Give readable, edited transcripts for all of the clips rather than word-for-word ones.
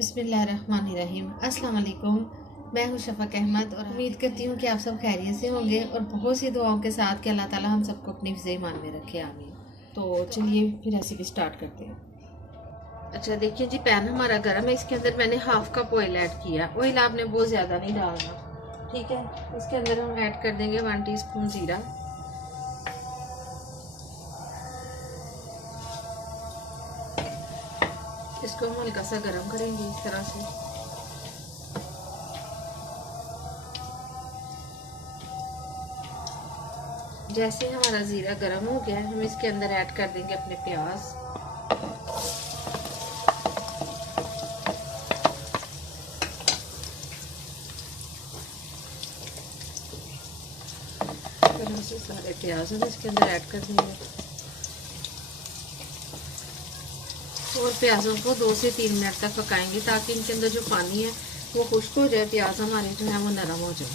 बिस्मिल्लाहिर्रहमानिर्रहीम। अस्सलाम वालेकुम। मैं हूँ शफ़क़ अहमद और उम्मीद करती हूँ कि आप सब खैरियत से होंगे और बहुत सी दुआओं के साथ कि अल्लाह ताला हम सबको अपनी हिफ़्ज़ ईमान में रखे, आमीन। तो चलिए फिर रेसिपी स्टार्ट करते हैं। अच्छा देखिए जी, पैन हमारा गर्म है। इसके अंदर मैंने हाफ़ कप ऑयल ऐड किया। ऑयल आपने बहुत ज़्यादा नहीं डालना, ठीक है। इसके अंदर हम ऐड कर देंगे 1 टीस्पून ज़ीरा। इसको हम हल्का सा गर्म करेंगे इस तरह से। जैसे हमारा ज़ीरा गर्म हो गया, हम इसके अंदर ऐड कर देंगे अपने प्याज। से सारे प्याज हम इसके अंदर ऐड कर देंगे और प्याज़ों को 2 से 3 मिनट तक पकाएंगे ताकि इनके अंदर जो पानी है वो खुश्क हो जाए, प्याज हमारे जो है वो नरम हो जाए।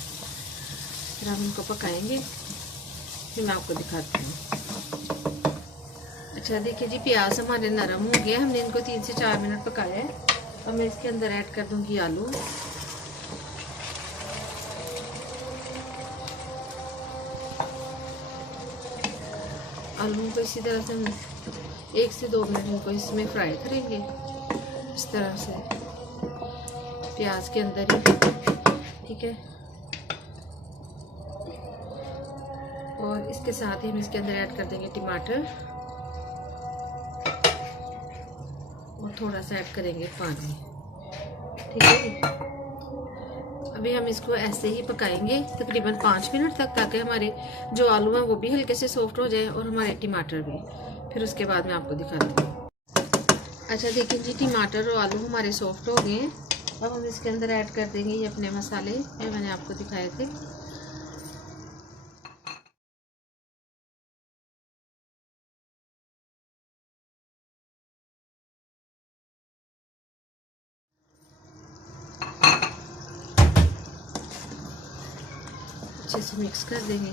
फिर हम इनको पकाएंगे, फिर मैं आपको दिखाती हूँ। अच्छा देखिए जी, प्याज हमारे नरम हो गए। हमने इनको 3 से 4 मिनट पकाया है। अब मैं इसके अंदर ऐड कर दूंगी आलू। आलू को इसी तरह से हम 1 से 2 मिनट इनको इसमें फ्राई करेंगे, इस तरह से प्याज के अंदर ही, ठीक है। और इसके साथ ही हम इसके अंदर ऐड कर देंगे टमाटर और थोड़ा सा ऐड करेंगे पानी, ठीक है। अभी हम इसको ऐसे ही पकाएंगे तकरीबन 5 मिनट तक, ताकि हमारे जो आलू हैं वो भी हल्के से सॉफ्ट हो जाए और हमारे टमाटर भी। फिर उसके बाद मैं आपको दिखाती हूँ। अच्छा देखिए जी, टमाटर और आलू हमारे सॉफ्ट हो गए। अब हम इसके अंदर ऐड कर देंगे ये अपने मसाले जो मैंने आपको दिखाए थे। अच्छे से मिक्स कर देंगे।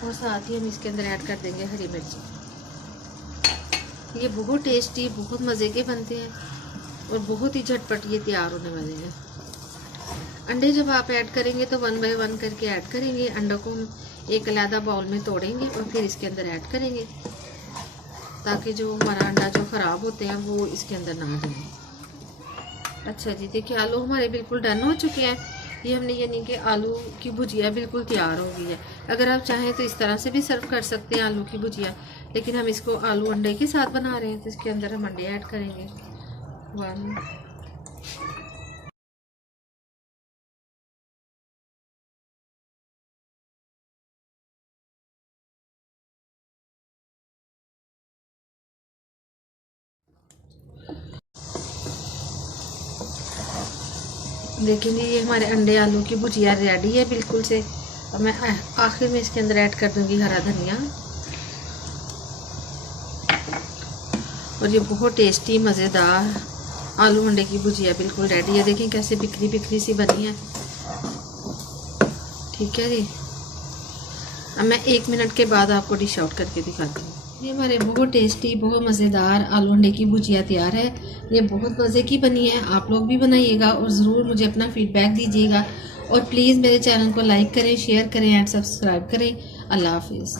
और साथ ही हम इसके अंदर ऐड कर देंगे हरी मिर्ची। ये बहुत टेस्टी, बहुत मज़े के बनते हैं और बहुत ही झटपट ये तैयार होने वाले हैं। अंडे जब आप ऐड करेंगे तो 1 बाय 1 करके ऐड करेंगे। अंडों को हम एक अलग बाउल में तोड़ेंगे और फिर इसके अंदर ऐड करेंगे, ताकि जो हमारा अंडा जो ख़राब होते हैं वो इसके अंदर ना जाए। अच्छा जी देखिए, आलू हमारे बिल्कुल डन हो चुके हैं। ये हमने यानी कि आलू की भुजिया बिल्कुल तैयार हो गई है। अगर आप चाहें तो इस तरह से भी सर्व कर सकते हैं आलू की भुजिया, लेकिन हम इसको आलू अंडे के साथ बना रहे हैं तो इसके अंदर हम अंडे ऐड करेंगे 1। लेकिन ये हमारे अंडे आलू की भुजिया रेडी है बिल्कुल से। और मैं आखिर में इसके अंदर ऐड कर दूंगी हरा धनिया। और ये बहुत टेस्टी मज़ेदार आलू अंडे की भुजिया बिल्कुल रेडी है। देखें कैसे बिखरी बिखरी सी बनी है, ठीक है जी। अब मैं 1 मिनट के बाद आपको डिश आउट करके दिखाती हूँ। ये हमारे बहुत टेस्टी, बहुत मज़ेदार आलू अंडे की भुजिया तैयार है। ये बहुत मज़े की बनी है। आप लोग भी बनाइएगा और ज़रूर मुझे अपना फीडबैक दीजिएगा। और प्लीज़ मेरे चैनल को लाइक करें, शेयर करें एंड सब्सक्राइब करें। अल्लाह हाफिज़।